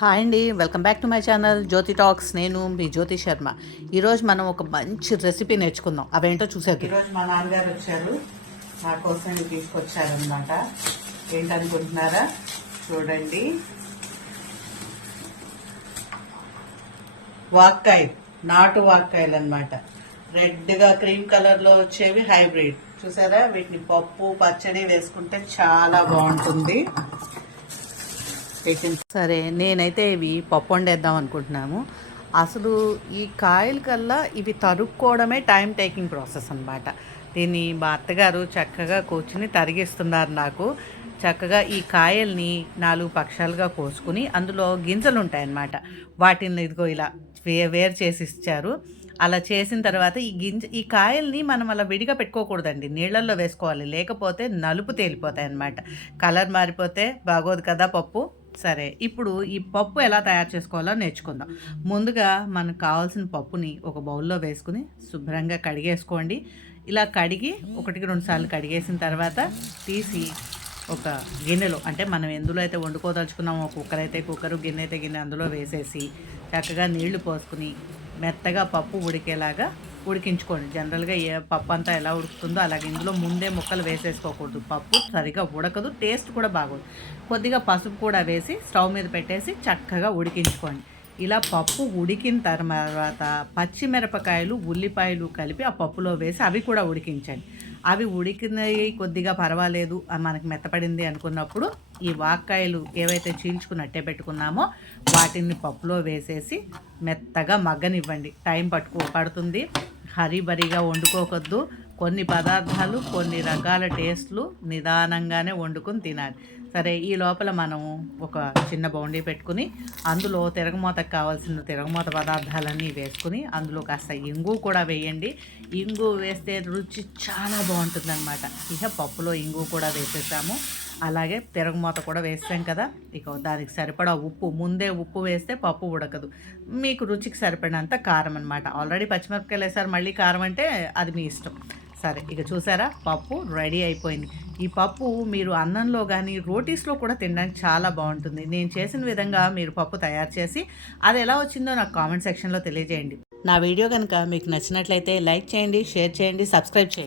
Hi అండి welcome back to my channel. Jyothi talks నేను మీ జ్యోతి శర్మ. ఈరోజు మనం ఒక మంచి రెసిపీ నేర్చుకుందాం. అవేంటో చూసేది ఈరోజు మా నాన్నగారు వచ్చారు. నా కోసం తీసుకొచ్చారనమాట ఏంటనుకుంటున్నారా? చూడండి. వాక్కాయలు నాటు వాక్కాయలు అనమాట రెడ్గా క్రీమ్ కలర్లో వచ్చేవి హైబ్రిడ్. చూసారా? వీటిని పప్పు పచ్చడి వేసుకుంటే చాలా బాగుంటుంది. సరే నేనైతే ఇవి పప్పు వండేద్దాం అనుకుంటున్నాము. అసలు ఈ కాయల కల్లా ఇవి తరుక్కోవడమే టైం టేకింగ్ ప్రాసెస్ అనమాట దీన్ని మా అత్తగారు చక్కగా కూర్చుని తరిగిస్తున్నారు నాకు. చక్కగా ఈ కాయల్ని నాలుగు పక్షాలుగా కోసుకుని అందులో గింజలు ఉంటాయన్నమాట. వాటిని ఇదిగో ఇలా వే వేరు చేసి ఇచ్చారు. అలా చేసిన తర్వాత ఈ గింజ ఈ కాయల్ని మనం అలా విడిగా పెట్టుకోకూడదండి. నీళ్ళల్లో వేసుకోవాలి. లేకపోతే నలుపు తేలిపోతాయి అన్నమాట కలర్ మారిపోతే బాగోదు కదా పప్పు. సరే ఇప్పుడు ఈ పప్పు ఎలా తయారు చేసుకోవాలో నేర్చుకుందాం. ముందుగా మనకు కావాల్సిన పప్పుని ఒక బౌల్లో వేసుకుని శుభ్రంగా కడిగేసుకోండి. ఇలా కడిగి ఒకటికి రెండు సార్లు కడిగేసిన తర్వాత తీసి ఒక గిన్నెలో అంటే మనం ఎందులో అయితే వండుకోదలుచుకున్నామో కుక్కర్ అయితే కుక్కరు గిన్నె అయితే గిన్నె అందులో వేసేసి చక్కగా నీళ్ళు పోసుకుని మెత్తగా పప్పు ఉడికేలాగా ఉడికించుకోండి. జనరల్గా ఏ పప్పు అంతా ఎలా ఉడుకుతుందో అలాగే ఇందులో ముందే ముక్కలు వేసేసుకోకూడదు. పప్పు సరిగా ఉడకదు టేస్ట్ కూడా బాగోదు. కొద్దిగా పసుపు కూడా వేసి స్టవ్ మీద పెట్టేసి చక్కగా ఉడికించుకోండి. ఇలా పప్పు ఉడికిన తర్వాత పచ్చిమిరపకాయలు ఉల్లిపాయలు కలిపి ఆ పప్పులో వేసి అవి కూడా ఉడికించండి. అవి ఉడికినవి కొద్దిగా పర్వాలేదు మనకి మెత్తపడింది అనుకున్నప్పుడు ఈ వాక్కాయలు ఏవైతే చీల్చుకుని అట్టే పెట్టుకున్నామో వాటిని పప్పులో వేసేసి మెత్తగా మగ్గనివ్వండి. టైం పట్టుకో పడుతుంది. హరిబరిగా వండుకోకొద్దు. కొన్ని పదార్థాలు కొన్ని రకాల టేస్ట్లు నిదానంగానే వండుకొని తినాలి. సరే ఈ లోపల మనం ఒక చిన్న బౌండీ పెట్టుకుని అందులో తిరగమూతకు కావాల్సిన తిరగమూత పదార్థాలన్నీ వేసుకుని అందులో కాస్త ఇంగు కూడా వేయండి. ఇంగు వేస్తే రుచి చాలా బాగుంటుంది అనమాట ఇక పప్పులో ఇంగు కూడా వేసేసాము. అలాగే తిరగమూత కూడా వేస్తాం కదా. ఇక దానికి సరిపడా ఉప్పు ముందే ఉప్పు వేస్తే పప్పు ఉడకదు. మీకు రుచికి సరిపడినంత కారం అనమాట ఆల్రెడీ పచ్చిమిరపకాయలు వేసారు మళ్ళీ కారం అంటే అది మీ ఇష్టం. సరే ఇక చూసారా? పప్పు రెడీ అయిపోయింది. ఈ పప్పు మీరు అన్నంలో కానీ రోటీస్లో కూడా తినడానికి చాలా బాగుంటుంది. నేను చేసిన విధంగా మీరు పప్పు తయారు చేసి అది ఎలా వచ్చిందో నాకు కామెంట్ సెక్షన్లో తెలియజేయండి. నా వీడియో కనుక మీకు నచ్చినట్లయితే లైక్ చేయండి షేర్ చేయండి సబ్స్క్రైబ్ చేయండి.